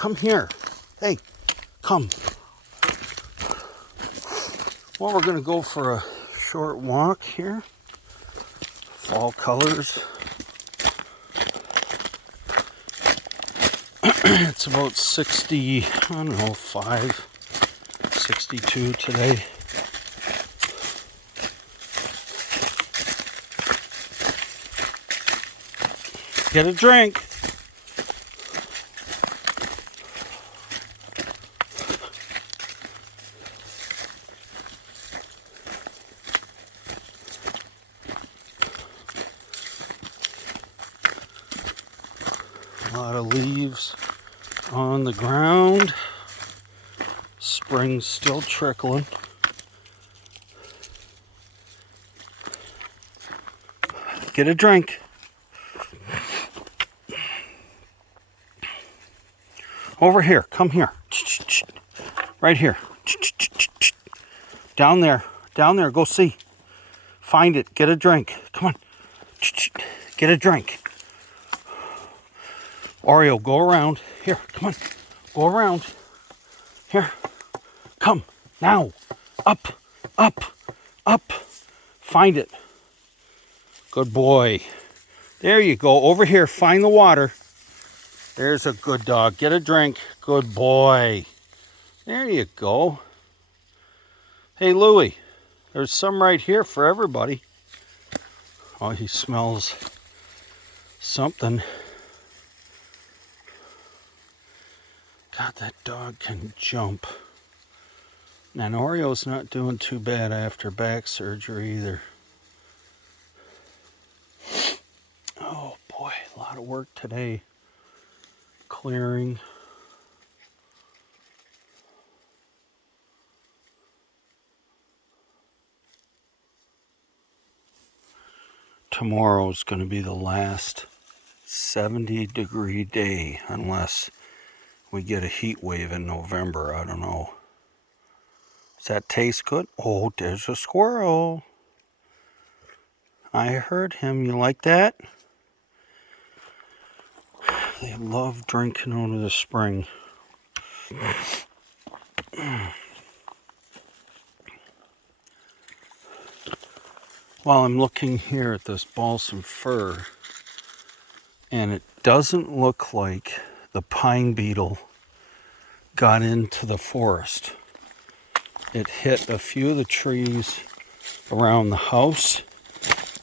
come here. Hey, come. Well, we're going to go for a short walk here. Fall colors. It's about 60, I don't know, 62 today. Get a drink. A lot of leaves on the ground. Spring's still trickling. Get a drink. Over here. Come here. Right here. Down there. Down there. Go see. Find it. Get a drink. Come on. Get a drink. Oreo, go around. Here, come on. Go around. Here. Come. Now. Up. Up. Up. Find it. Good boy. There you go. Over here. Find the water. There's a good dog. Get a drink. Good boy. There you go. Hey, Louie. There's some right here for everybody. Oh, he smells something. God, that dog can jump. And Oreo's not doing too bad after back surgery either. Oh boy, a lot of work today. Clearing. Tomorrow's going to be the last 70-degree day unless we get a heat wave in November. I don't know. Does that taste good? Oh, there's a squirrel. I heard him. You like that? They love drinking out of the spring. While I'm looking here at this balsam fir, and it doesn't look like the pine beetle got into the forest. It hit a few of the trees around the house,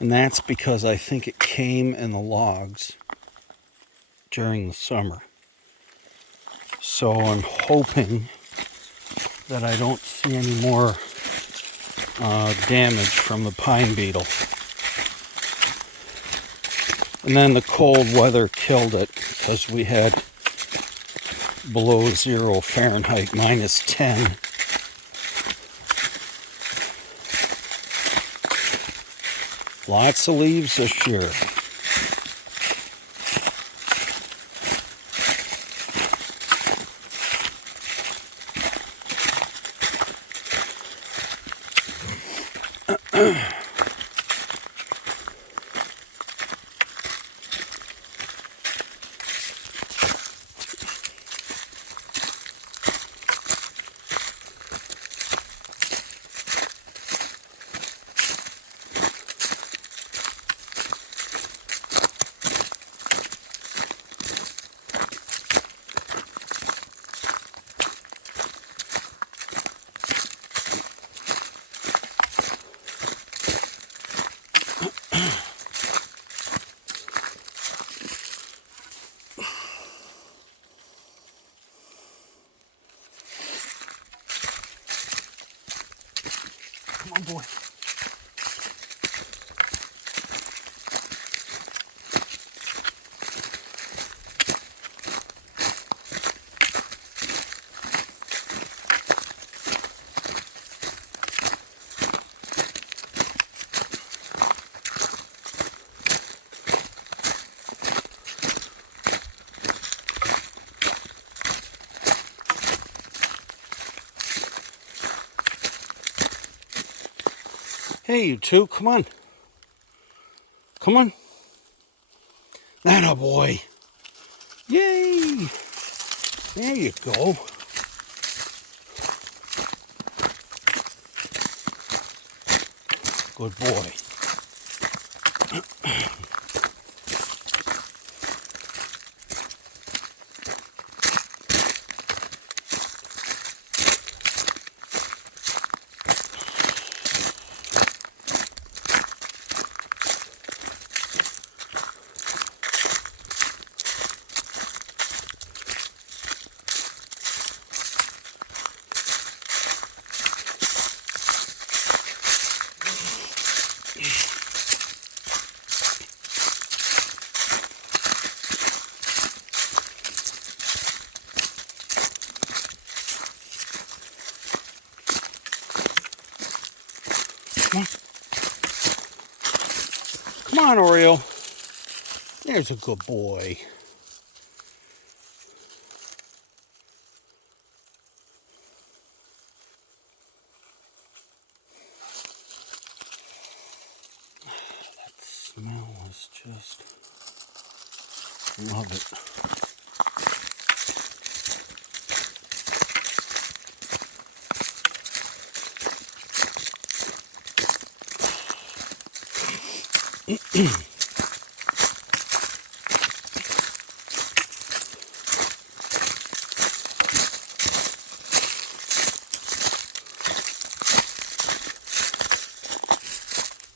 and that's because I think it came in the logs during the summer. So I'm hoping that I don't see any more damage from the pine beetle. And then the cold weather killed it because we had below 0 Fahrenheit, -10. Lots of leaves this year. Come on, boy. Hey, you two, come on. Come on. That a boy. Yay! There you go. Good boy. Come on. Come on, Oreo. There's a good boy. That smell is just... love it.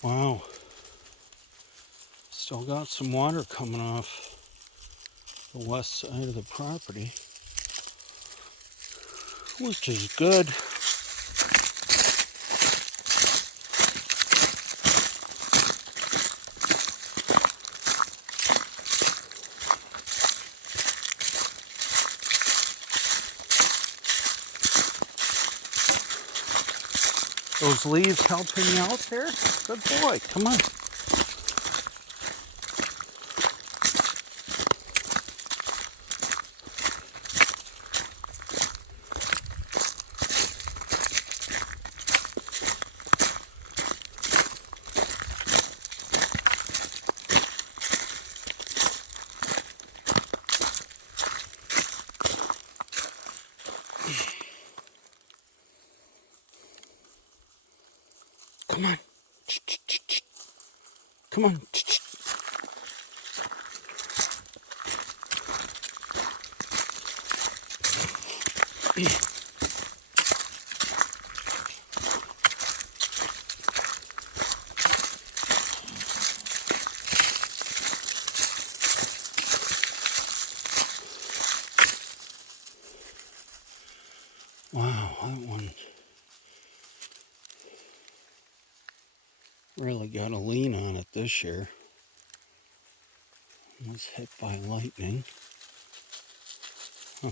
Wow. Still got some water coming off the west side of the property, which is good. Those leaves helping you out there? Good boy. Come on. Come on. Come on. Wow, that one really got a lean on it this year. Was hit by lightning. Huh.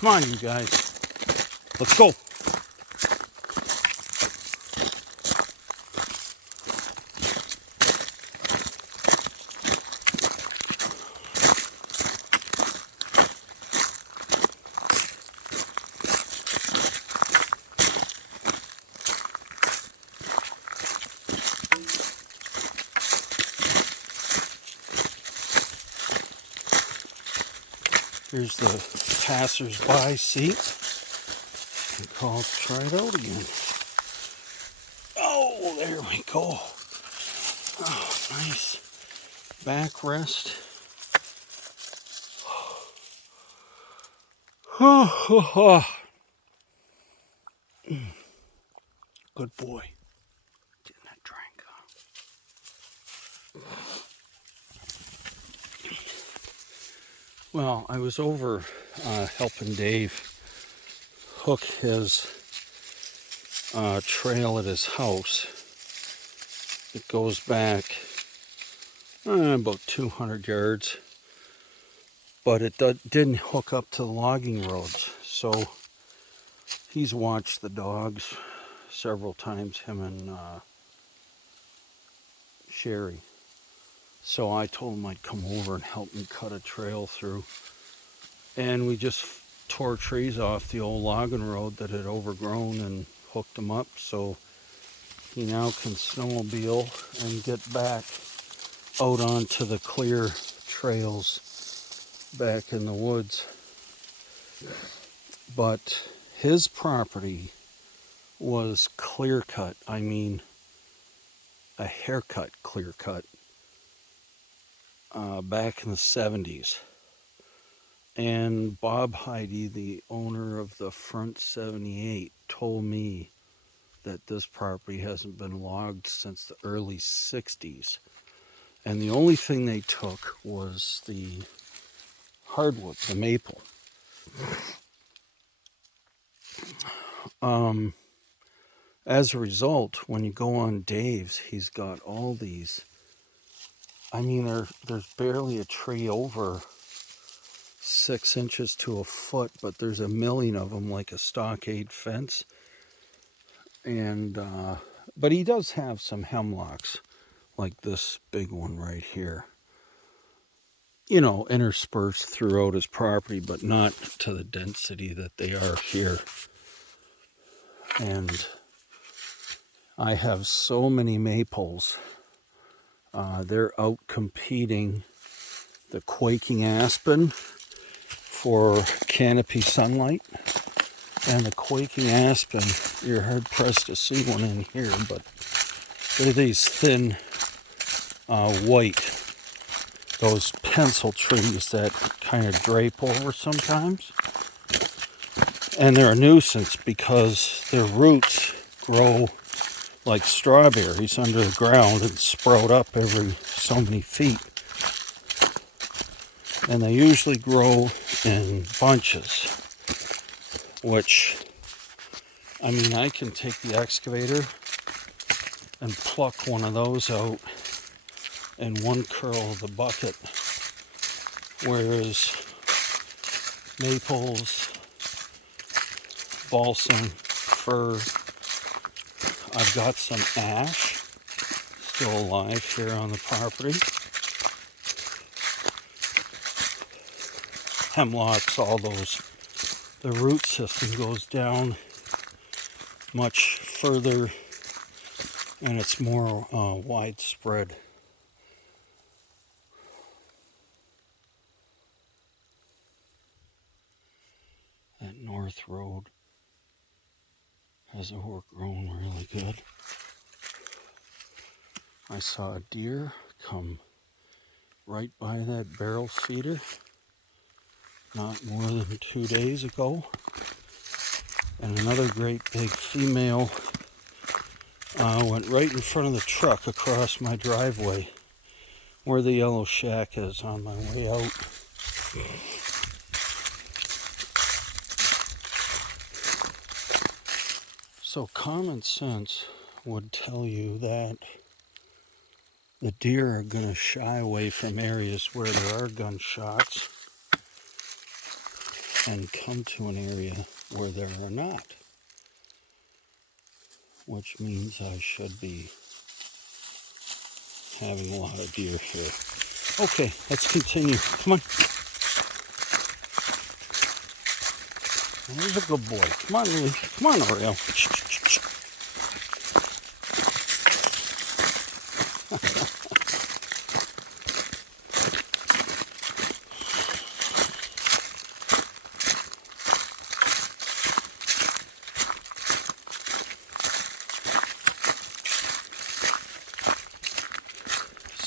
Come on, you guys. Let's go. Here's the passers-by seat. I'll try it out again. Oh, there we go. Oh, nice backrest. Good boy. Getting that drink on. Well, I was over helping Dave hook his trail at his house. It goes back about 200 yards, but it didn't hook up to the logging roads. So he's watched the dogs several times, him and Sherry. So I told him I'd come over and help him cut a trail through. And we just tore trees off the old logging road that had overgrown and hooked them up. So he now can snowmobile and get back out onto the clear trails back in the woods. But his property was clear cut. I mean, a haircut clear cut back in the 70s. And Bob Heidi, the owner of the Front 78, told me that this property hasn't been logged since the early 60s. And the only thing they took was the hardwood, the maple. As a result, when you go on Dave's, he's got all these. I mean, there's barely a tree over 6 inches to a foot, but there's a million of them, like a stockade fence. And but he does have some hemlocks, like this big one right here, you know, interspersed throughout his property, but not to the density that they are here. And I have so many maples. They're out competing the quaking aspen for canopy sunlight. And the quaking aspen, you're hard pressed to see one in here, but they're these thin white, those pencil trees that kind of drape over sometimes. And they're a nuisance because their roots grow like strawberries under the ground and sprout up every so many feet. And they usually grow in bunches, which, I mean, I can take the excavator and pluck one of those out in one curl of the bucket, whereas maples, balsam, fir, I've got some ash still alive here on the property. Hemlocks, all those. The root system goes down much further and it's more widespread. That north road has overgrown really good. I saw a deer come right by that barrel feeder not more than 2 days ago. And another great big female went right in front of the truck across my driveway where the yellow shack is on my way out. So common sense would tell you that the deer are going to shy away from areas where there are gunshots and come to an area where there are not, which means I should be having a lot of deer here. Okay, let's continue. Come on. There's a good boy. Come on, Louie. Come on, Oreo.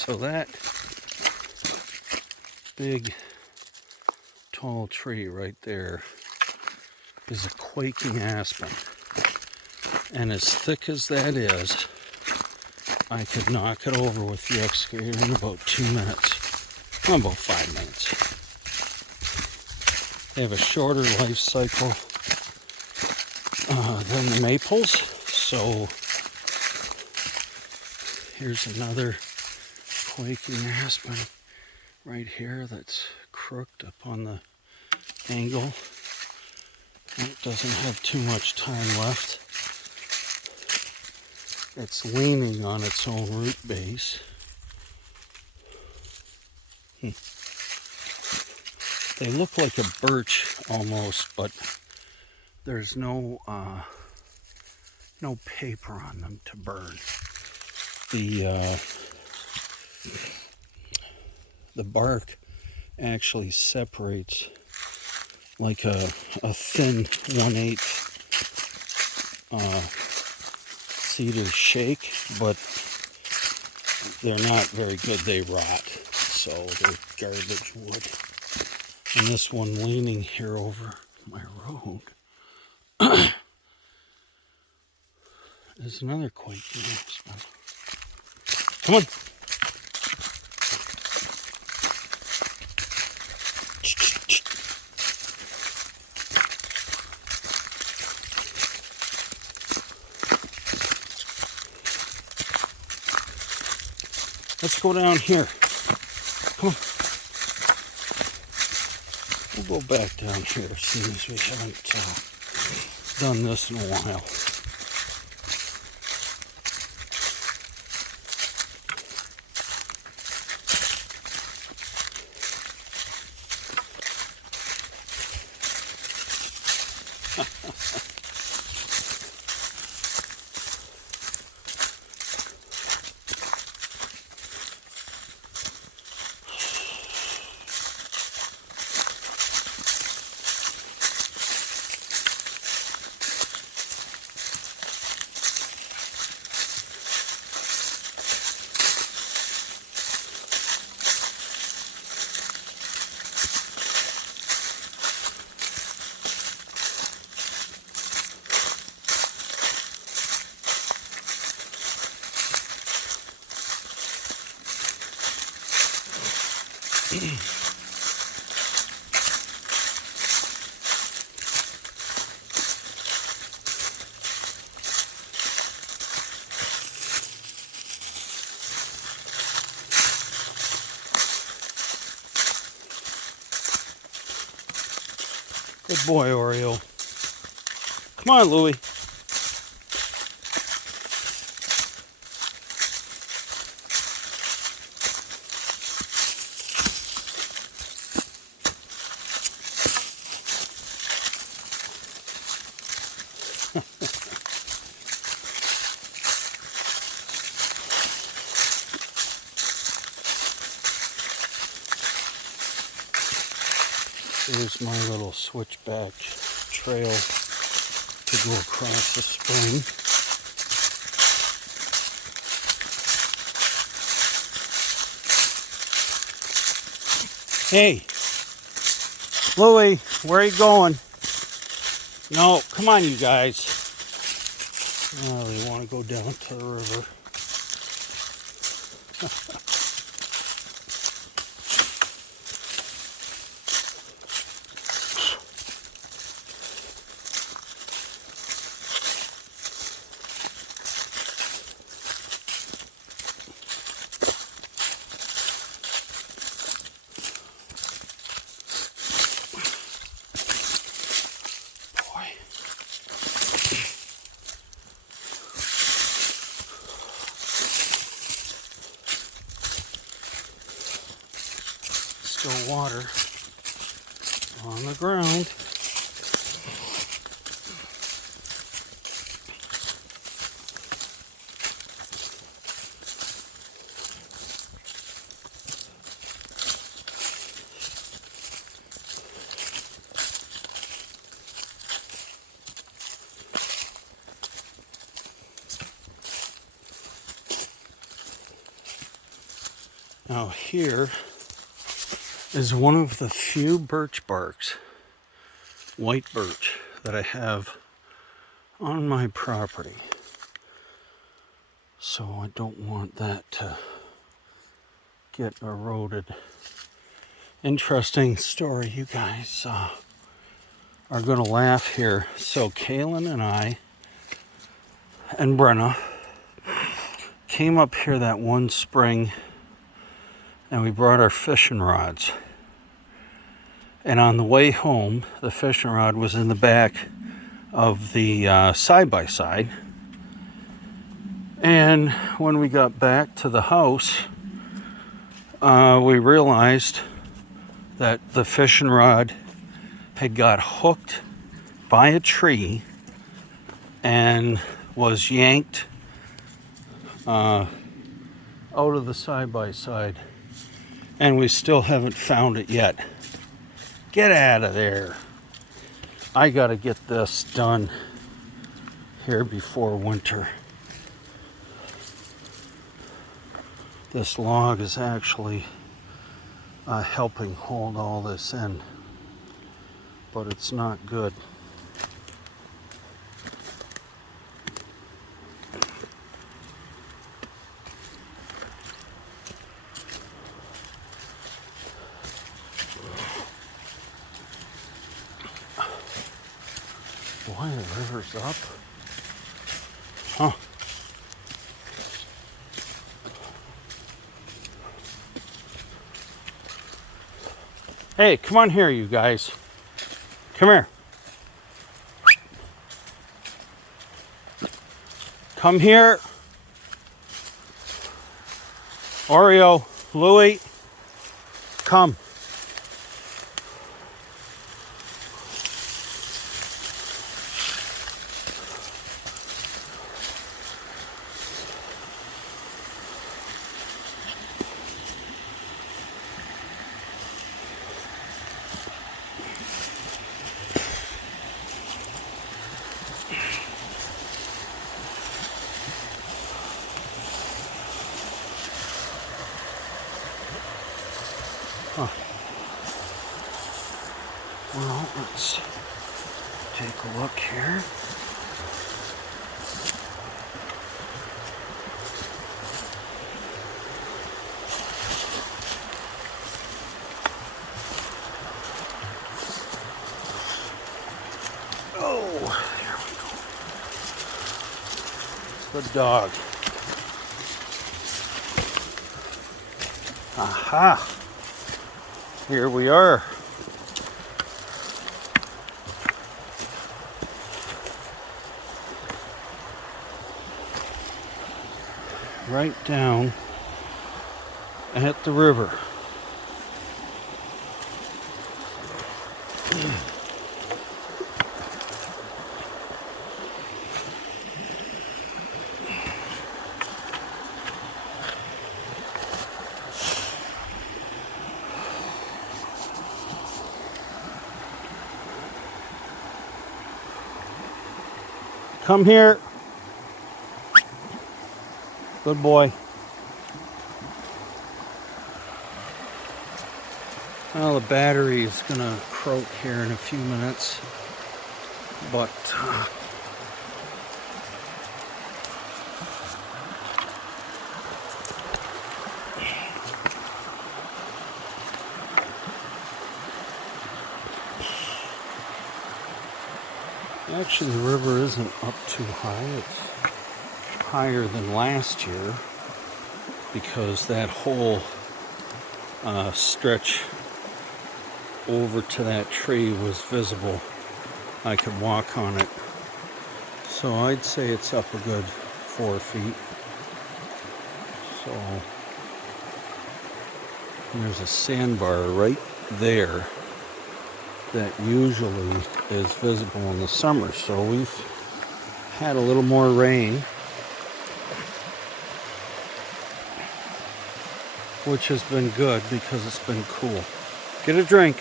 So that big, tall tree right there is a quaking aspen. And as thick as that is, I could knock it over with the excavator in about 2 minutes. Well, about 5 minutes. They have a shorter life cycle than the maples. So here's another quaking aspen right here that's crooked up on the angle. It doesn't have too much time left. It's leaning on its own root base. They look like a birch almost, but there's no paper on them to burn. The bark actually separates like a thin 1/8 cedar shake, but they're not very good. They rot, so they're garbage wood. And this one leaning here over my road is another quaking aspen. Come on. Let's go down here. Come on. We'll go back down here as soon as we haven't done this in a while. Good boy, Oreo. Come on, Louie. Here's my little switchback trail to go across the spring. Hey, Louie, where are you going? No, come on, you guys. Oh, they want to go down to the river. Still water on the ground. Now here is one of the few birch barks, white birch, that I have on my property. So I don't want that to get eroded. Interesting story, you guys. are going to laugh here. So Kaylin and I and Brenna came up here that one spring and we brought our fishing rods. And on the way home, the fishing rod was in the back of the side-by-side. And when we got back to the house, we realized that the fishing rod had got hooked by a tree and was yanked out of the side-by-side. And we still haven't found it yet. Get out of there. I gotta get this done here before winter. This log is actually helping hold all this in, but it's not good. Boy, the river's up. Huh. Hey, come on here, you guys. Come here. Come here. Oreo, Louie, come. Huh. Well, let's take a look here. Oh, here we go. Good dog. Aha. Here we are. Right down at the river. Come here. Good boy. Well, the battery is gonna croak here in a few minutes, but actually the river isn't up too high. It's higher than last year because that whole stretch over to that tree was visible. I could walk on it. So I'd say it's up a good 4 feet. So there's a sandbar right there that usually is visible in the summer. So we've had a little more rain, which has been good because it's been cool. Get a drink.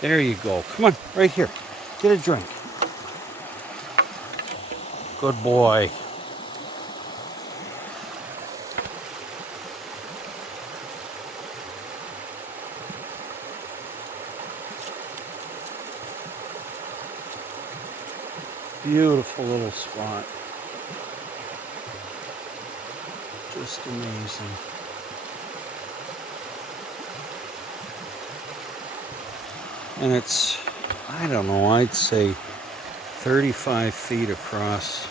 There you go. Come on, right here. Get a drink. Good boy. Beautiful little spot. Just amazing. And it's I don't know, I'd say 35 feet across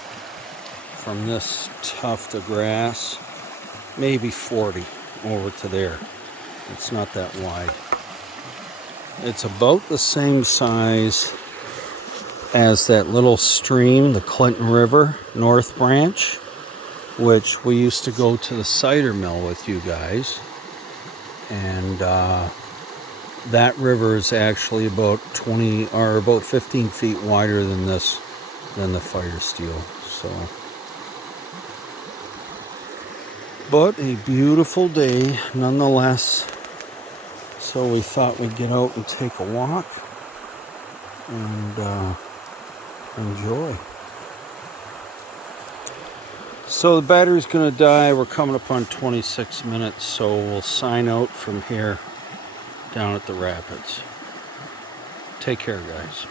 from this tuft of grass, maybe 40 over to there. It's not that wide. It's about the same size as that little stream, the Clinton River North Branch, which we used to go to the cider mill with you guys. And that river is actually about 20 or about 15 feet wider than the Firesteel. So, but a beautiful day nonetheless. So we thought we'd get out and take a walk and enjoy. So the battery's gonna die. We're coming up on 26 minutes, so we'll sign out from here down at the rapids. Take care, guys.